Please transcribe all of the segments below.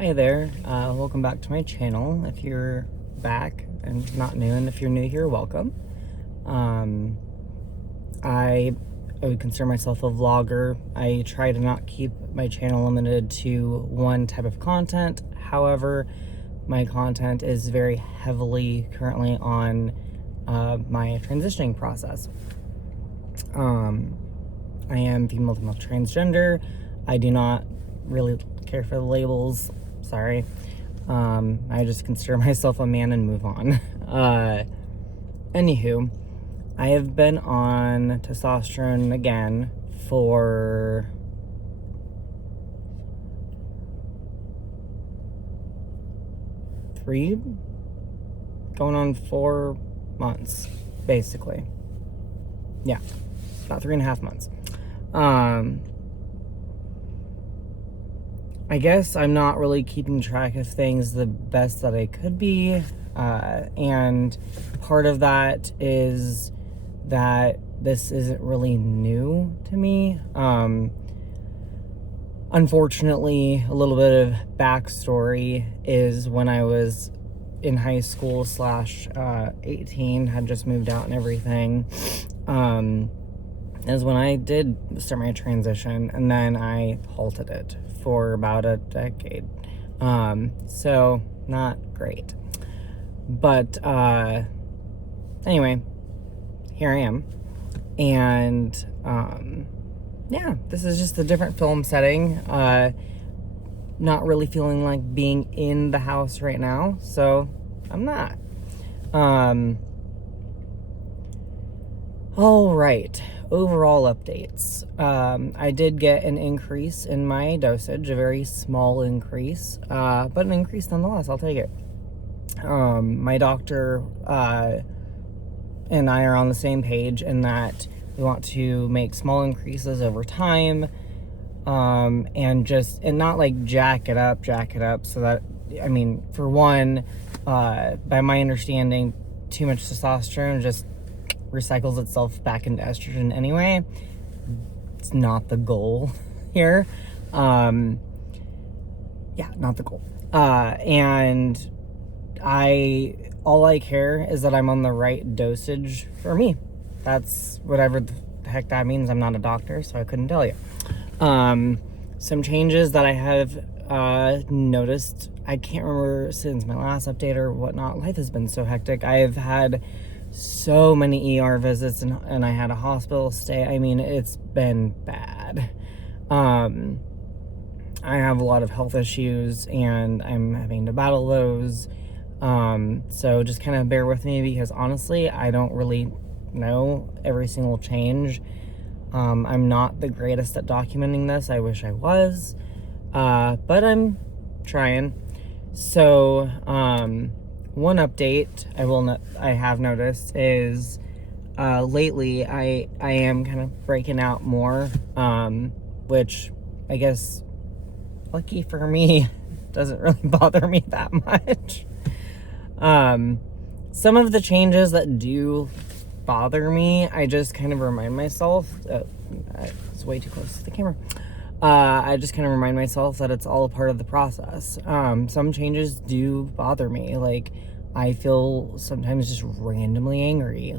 Hi there, welcome back to my channel. If you're back and not new, and if you're new here, welcome. I would consider myself a vlogger. I try to not keep my channel limited to one type of content. However, my content is very heavily currently on my transitioning process. I am female to male transgender. I do not really care for the labels. Sorry. I just consider myself a man and move on. Anywho, I have been on testosterone again for going on 4 months, basically. Yeah, about 3.5 months. I guess I'm not really keeping track of things the best that I could be. And part of that is that this isn't really new to me. Unfortunately, a little bit of backstory is when I was in high school / 18, had just moved out and everything, is when I did start my transition, and then I halted it for about a decade. So not great. But anyway, here I am. And yeah, this is just a different film setting. Not really feeling like being in the house right now, so I'm not. All right, overall updates. I did get an increase in my dosage, a very small increase, but an increase nonetheless. I'll take it. My doctor and I are on the same page in that we want to make small increases over time, and not like jack it up so that, I mean, for one, by my understanding, too much testosterone just recycles itself back into estrogen anyway. It's not the goal here. Yeah, not the goal. And all I care is that I'm on the right dosage for me. That's whatever the heck that means. I'm not a doctor, so I couldn't tell you. Some changes that I have noticed, I can't remember since my last update or whatnot. Life has been so hectic. I have had so many ER visits, and I had a hospital stay. I mean, it's been bad. I have a lot of health issues, and I'm having to battle those. So just kind of bear with me, because honestly, I don't really know every single change. I'm not the greatest at documenting this. I wish I was, but I'm trying. So, one update I have noticed is, lately I am kind of breaking out more, which I guess, lucky for me, doesn't really bother me that much. Some of the changes that do bother me, I just kind of remind myself, it's way too close to the camera. I just kind of remind myself that it's all a part of the process. Some changes do bother me. Like, I feel sometimes just randomly angry.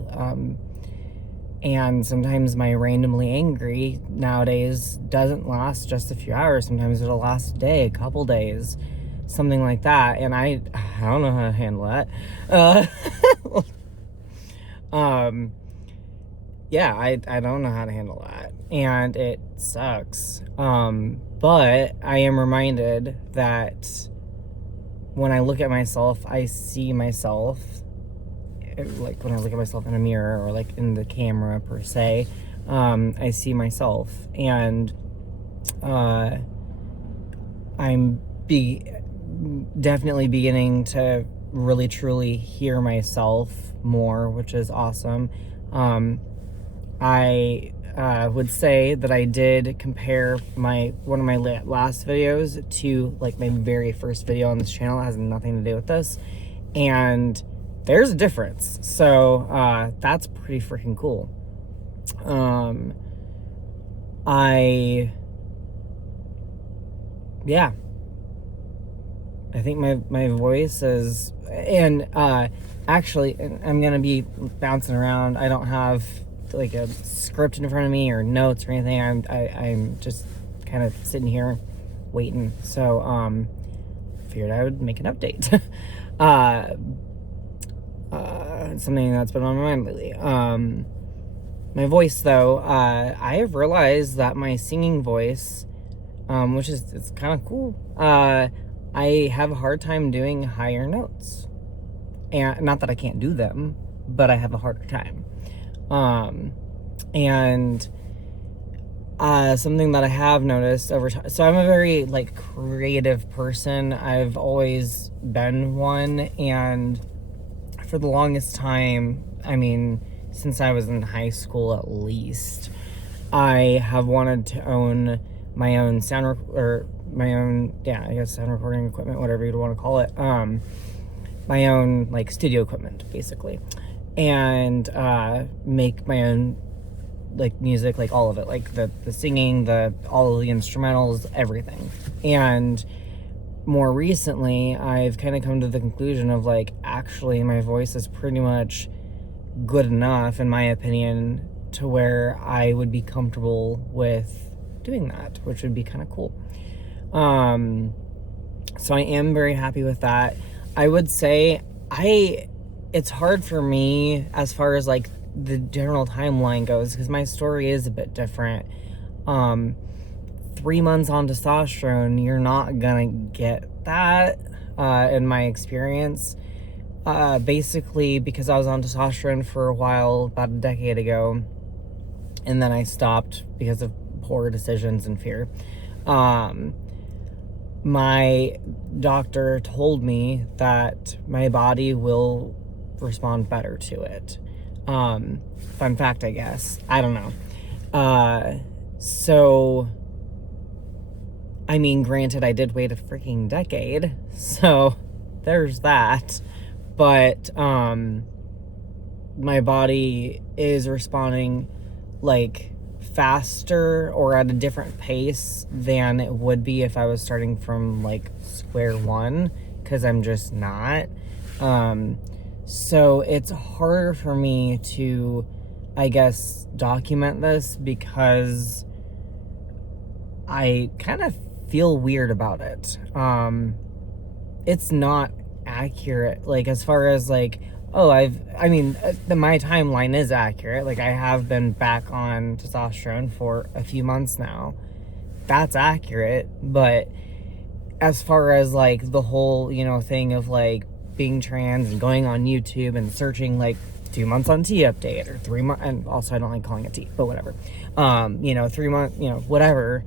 And sometimes my randomly angry nowadays doesn't last just a few hours. Sometimes it'll last a day, a couple days, something like that. And I don't know how to handle that. Yeah, I don't know how to handle that, and it sucks. But I am reminded that when I look at myself, I see myself, like when I look at myself in a mirror or like in the camera per se, I see myself, and I'm definitely beginning to really truly hear myself more, which is awesome. I would say that I did compare one of my last videos to like my very first video on this channel. It has nothing to do with this, and there's a difference. So that's pretty freaking cool. Yeah, I think my voice is, and actually, I'm gonna be bouncing around. I don't have like a script in front of me or notes or anything. I'm just kind of sitting here waiting. So figured I would make an update. Something that's been on my mind lately. My voice, though, I have realized that my singing voice, which is it's kind of cool. I have a hard time doing higher notes, and not that I can't do them, but I have a harder time. And something that I have noticed over time. So I'm a very like creative person. I've always been one, and for the longest time, I mean, since I was in high school at least, I have wanted to own my own sound sound recording equipment, whatever you'd want to call it. My own like studio equipment, basically, and make my own like music, like all of it, like the singing, all of the instrumentals, everything. And more recently, I've kind of come to the conclusion of like, actually, my voice is pretty much good enough, in my opinion, to where I would be comfortable with doing that, which would be kind of cool. So I am very happy with that. I would say it's hard for me as far as like the general timeline goes, because my story is a bit different. 3 months on testosterone, you're not gonna get that, in my experience. Basically, because I was on testosterone for a while, about a decade ago, and then I stopped because of poor decisions and fear. My doctor told me that my body will respond better to it. Fun fact, I guess. I don't know. So, I mean, granted, I did wait a freaking decade, so there's that. But, my body is responding, like, faster or at a different pace than it would be if I was starting from, like, square one, because I'm just not. So it's harder for me to, I guess, document this because I kind of feel weird about it. It's not accurate, like, as far as like, my timeline is accurate. Like, I have been back on testosterone for a few months now. That's accurate. But as far as like the whole, thing of like being trans and going on YouTube and searching like 2 months on T update, or 3 months, and also I don't like calling it T, but whatever. 3 months, whatever.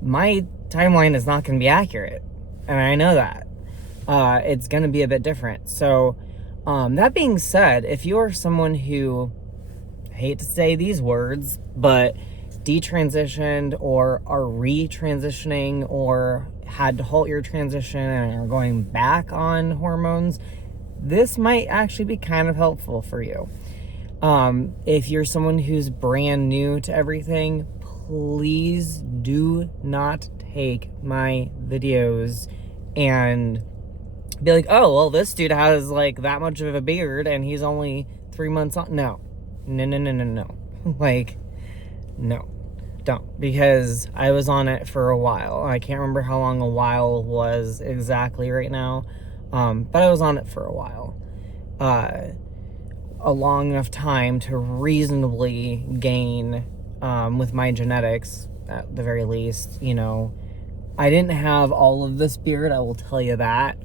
My timeline is not going to be accurate, and I know that. It's going to be a bit different. So, that being said, if you're someone who, I hate to say these words, but detransitioned or are retransitioning or had to halt your transition and are going back on hormones, this might actually be kind of helpful for you. If you're someone who's brand new to everything, please do not take my videos and be like, oh, well, this dude has like that much of a beard and he's only 3 months on. No. Like, no, don't, because I was on it for a while. I can't remember how long a while was exactly right now, but I was on it for a while. A long enough time to reasonably gain, with my genetics, at the very least, I didn't have all of this beard, I will tell you that.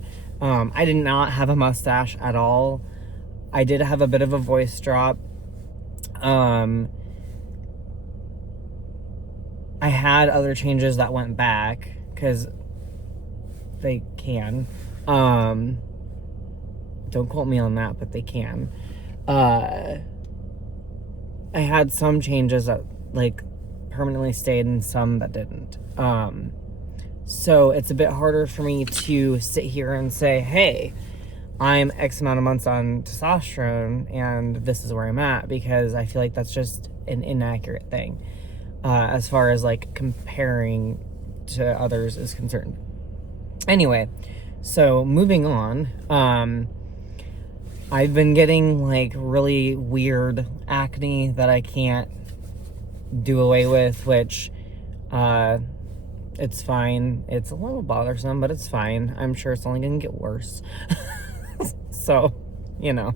I did not have a mustache at all. I did have a bit of a voice drop. I had other changes that went back, because they can. Don't quote me on that, but they can. I had some changes that like permanently stayed and some that didn't. So it's a bit harder for me to sit here and say, hey, I'm X amount of months on testosterone and this is where I'm at, because I feel like that's just an inaccurate thing, as far as like comparing to others is concerned. Anyway, So moving on, I've been getting like really weird acne that I can't do away with, which it's fine. It's a little bothersome, but it's fine. I'm sure it's only gonna get worse. So, you know.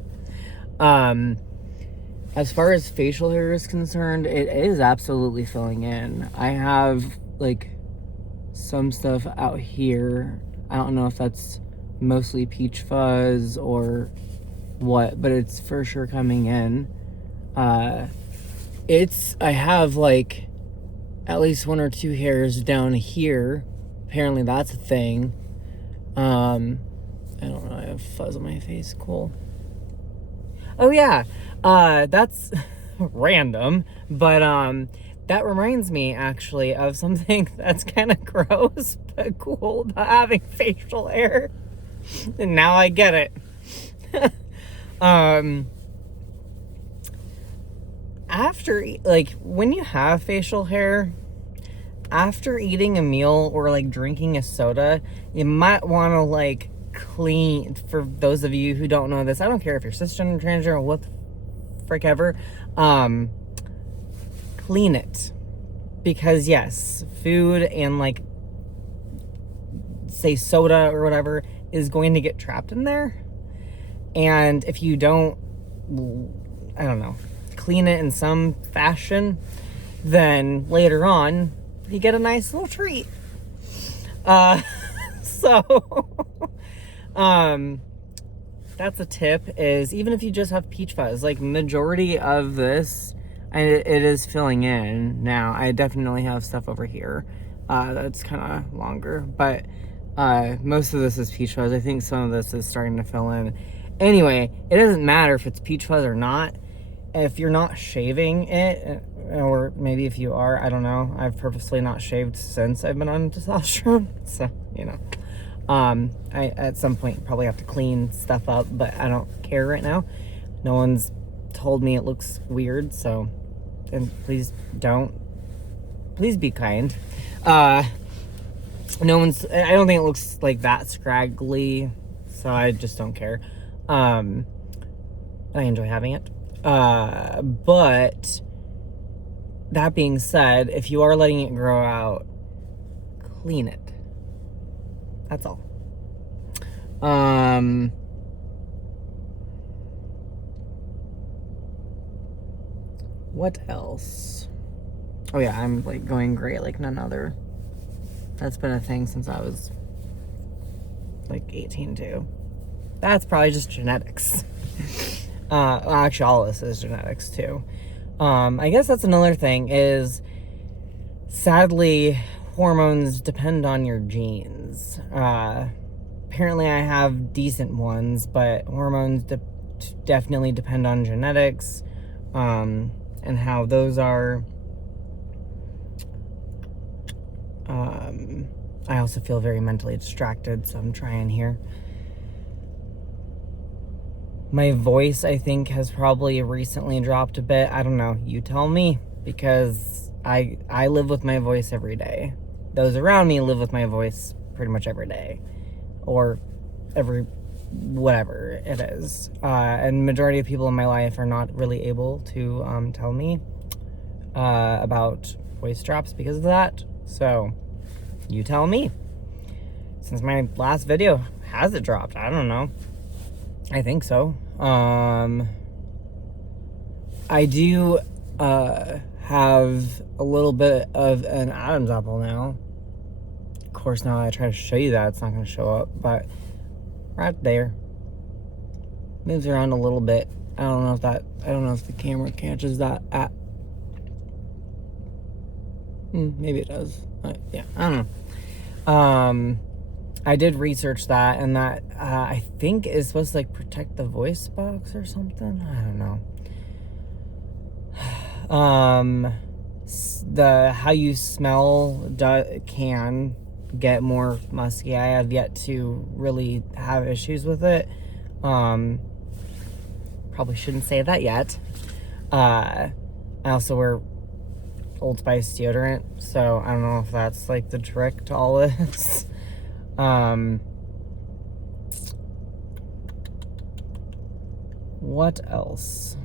As far as facial hair is concerned, it is absolutely filling in. I have like some stuff out here. I don't know if that's mostly peach fuzz or what, but it's for sure coming in. I have like at least 1 or 2 hairs down here. Apparently that's a thing. I don't know, I have fuzz on my face. Cool. Oh yeah, that's random, but that reminds me actually of something that's kind of gross but cool about having facial hair. And now I get it. After, like, when you have facial hair, after eating a meal or like drinking a soda, you might want to like clean. For those of you who don't know this, I don't care if you're cisgender, transgender, or what the frick ever, clean it. Because yes, food and like, say soda or whatever is going to get trapped in there. And if you don't, I don't know, clean it in some fashion, then later on you get a nice little treat. So that's a tip, is even if you just have peach fuzz, like majority of this, it is filling in now. I definitely have stuff over here that's kind of longer, but most of this is peach fuzz. I think some of this is starting to fill in. Anyway, it doesn't matter if it's peach fuzz or not. If you're not shaving it, or maybe if you are, I don't know. I've purposely not shaved since I've been on testosterone. So, you know. I at some point probably have to clean stuff up, but I don't care right now. No one's told me it looks weird, so, and please don't. Please be kind. I don't think it looks like that scraggly, so I just don't care. I enjoy having it. But that being said, if you are letting it grow out, clean it. That's all. What else? Oh yeah, I'm like going gray like none other. That's been a thing since I was like 18 too. That's probably just genetics. Actually, all this is genetics too. I guess that's another thing is, sadly, hormones depend on your genes. Apparently I have decent ones, but hormones definitely depend on genetics, and how those are. I also feel very mentally distracted, so I'm trying here. My voice, I think, has probably recently dropped a bit. I don't know. You tell me, because I live with my voice every day. Those around me live with my voice pretty much every day, or every whatever it is. And majority of people in my life are not really able to tell me about voice drops because of that. So you tell me. Since my last video, has it dropped? I don't know. I think so. I do have a little bit of an Adam's apple now. Of course, now I try to show you that, it's not going to show up, but right there. Moves around a little bit. I don't know if the camera catches that at. Maybe it does. Yeah, I don't know. I did research that, and that I think is supposed to like protect the voice box or something. I don't know. The how you smell can get more musky. I have yet to really have issues with it. Probably shouldn't say that yet. I also wear Old Spice deodorant, so I don't know if that's like the trick to all this. What else?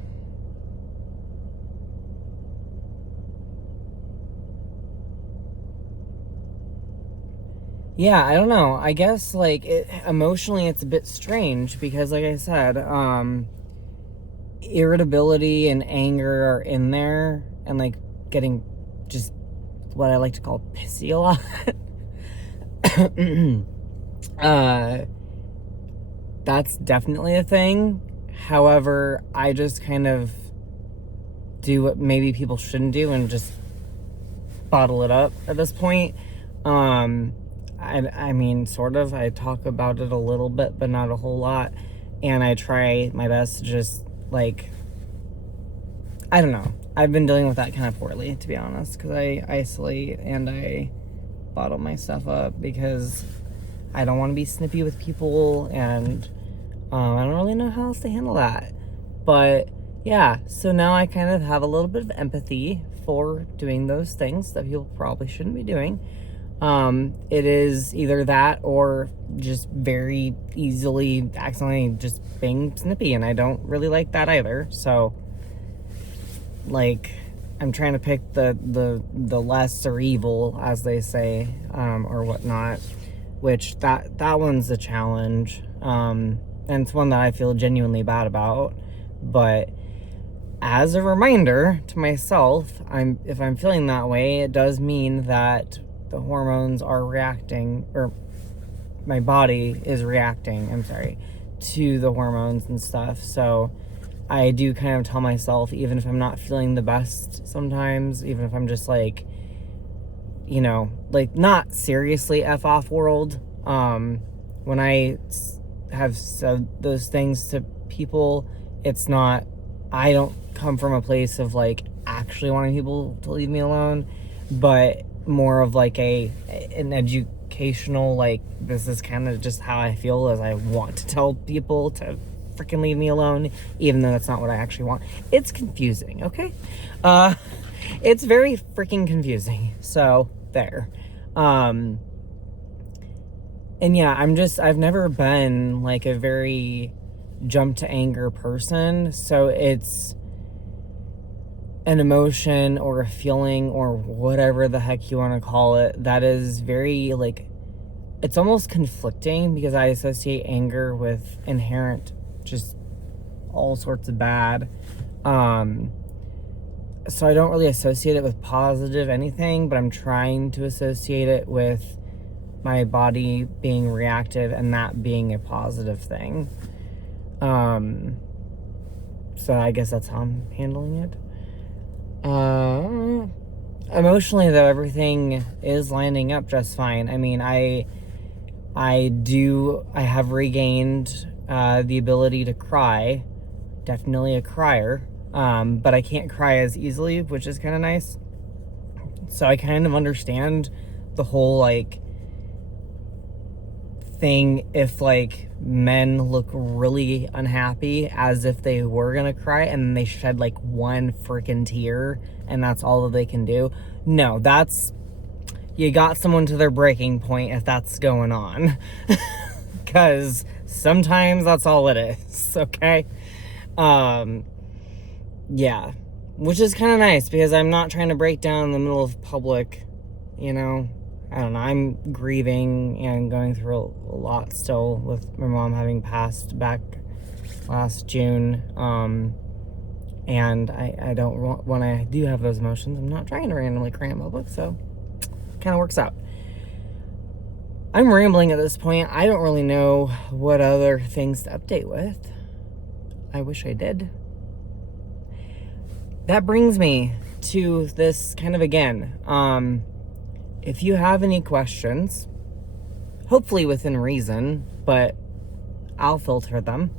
Yeah, I don't know. I guess like emotionally it's a bit strange because like I said, irritability and anger are in there, and like getting just what I like to call pissy a lot. That's definitely a thing. However, I just kind of do what maybe people shouldn't do and just bottle it up at this point. I mean, sort of. I talk about it a little bit, but not a whole lot. And I try my best to just, like, I don't know. I've been dealing with that kind of poorly, to be honest, because I isolate and I bottle my stuff up because I don't want to be snippy with people, and I don't really know how else to handle that. But yeah, so now I kind of have a little bit of empathy for doing those things that people probably shouldn't be doing. It is either that or just very easily accidentally just being snippy, and I don't really like that either. So, like, I'm trying to pick the lesser evil, as they say, or whatnot, which that one's a challenge. And it's one that I feel genuinely bad about. But as a reminder to myself, if I'm feeling that way, it does mean that the hormones are reacting, or my body is reacting, to the hormones and stuff. So I do kind of tell myself, even if I'm not feeling the best sometimes, even if I'm just like, like not seriously F off world, when I have said those things to people, it's not, I don't come from a place of like actually wanting people to leave me alone, but more of like an educational, like, this is kind of just how I feel, as I want to tell people to freaking leave me alone, even though that's not what I actually want. It's confusing, okay? It's very freaking confusing. So there. And yeah, I've never been like a very jump to anger person, so it's an emotion or a feeling or whatever the heck you want to call it that is very, like, it's almost conflicting, because I associate anger with inherent just all sorts of bad. So I don't really associate it with positive anything, but I'm trying to associate it with my body being reactive and that being a positive thing. So I guess that's how I'm handling it. Emotionally, though, everything is lining up just fine. I mean, I have regained the ability to cry. Definitely a crier. But I can't cry as easily, which is kind of nice. So I kind of understand the whole, like, thing if, like, men look really unhappy as if they were gonna cry and then they shed, like, one freaking tear and that's all that they can do. No, that's... you got someone to their breaking point if that's going on. Because sometimes that's all it is, okay? Yeah. Which is kind of nice, because I'm not trying to break down in the middle of public, I don't know. I'm grieving and going through a lot still, with my mom having passed back last June. And I don't want, when I do have those emotions, I'm not trying to randomly cry in public, so kind of works out. I'm rambling at this point. I don't really know what other things to update with. I wish I did. That brings me to this kind of again. If you have any questions, hopefully within reason, but I'll filter them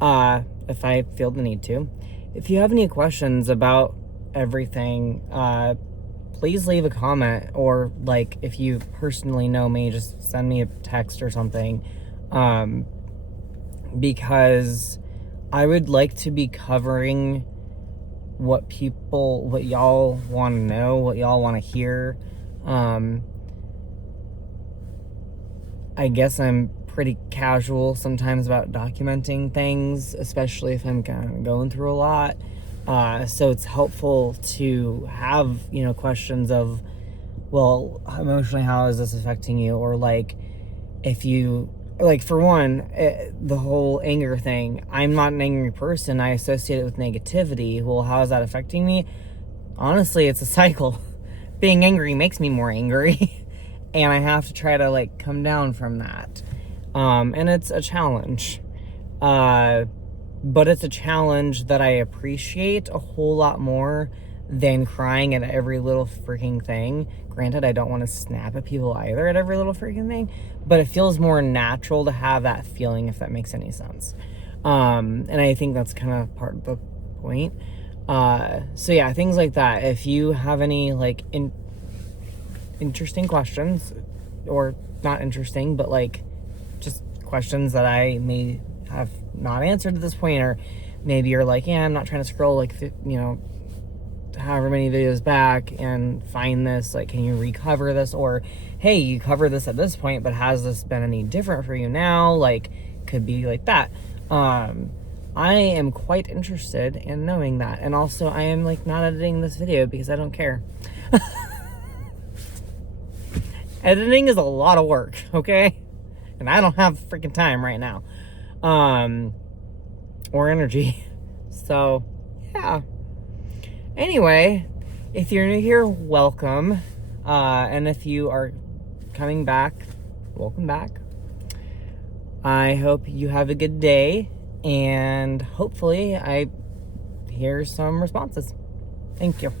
if I feel the need to. If you have any questions about everything, please leave a comment, or, like, if you personally know me, just send me a text or something, because I would like to be covering what y'all want to know, what y'all want to hear. I guess I'm pretty casual sometimes about documenting things, especially if I'm kind of going through a lot. So it's helpful to have, questions of, well, emotionally, how is this affecting you? Or like, if you, like, for one, the whole anger thing, I'm not an angry person. I associate it with negativity. Well, how is that affecting me? Honestly, it's a cycle. Being angry makes me more angry. And I have to try to, like, come down from that. And it's a challenge. But it's a challenge that I appreciate a whole lot more than crying at every little freaking thing. Granted, I don't want to snap at people either at every little freaking thing, but it feels more natural to have that feeling, if that makes any sense. And I think that's kind of part of the point. So yeah, things like that. If you have any like interesting questions, or not interesting, but like just questions that I may have not answered at this point, or maybe you're like, yeah, I'm not trying to scroll like, however many videos back and find this, like, can you recover this? Or, hey, you covered this at this point, but has this been any different for you now? Like, could be like that. I am quite interested in knowing that. And also, I am like not editing this video because I don't care. Editing is a lot of work, okay? And I don't have freaking time right now. Or energy. So, yeah. Anyway, if you're new here, welcome. And if you are coming back, welcome back. I hope you have a good day, and hopefully I hear some responses. Thank you.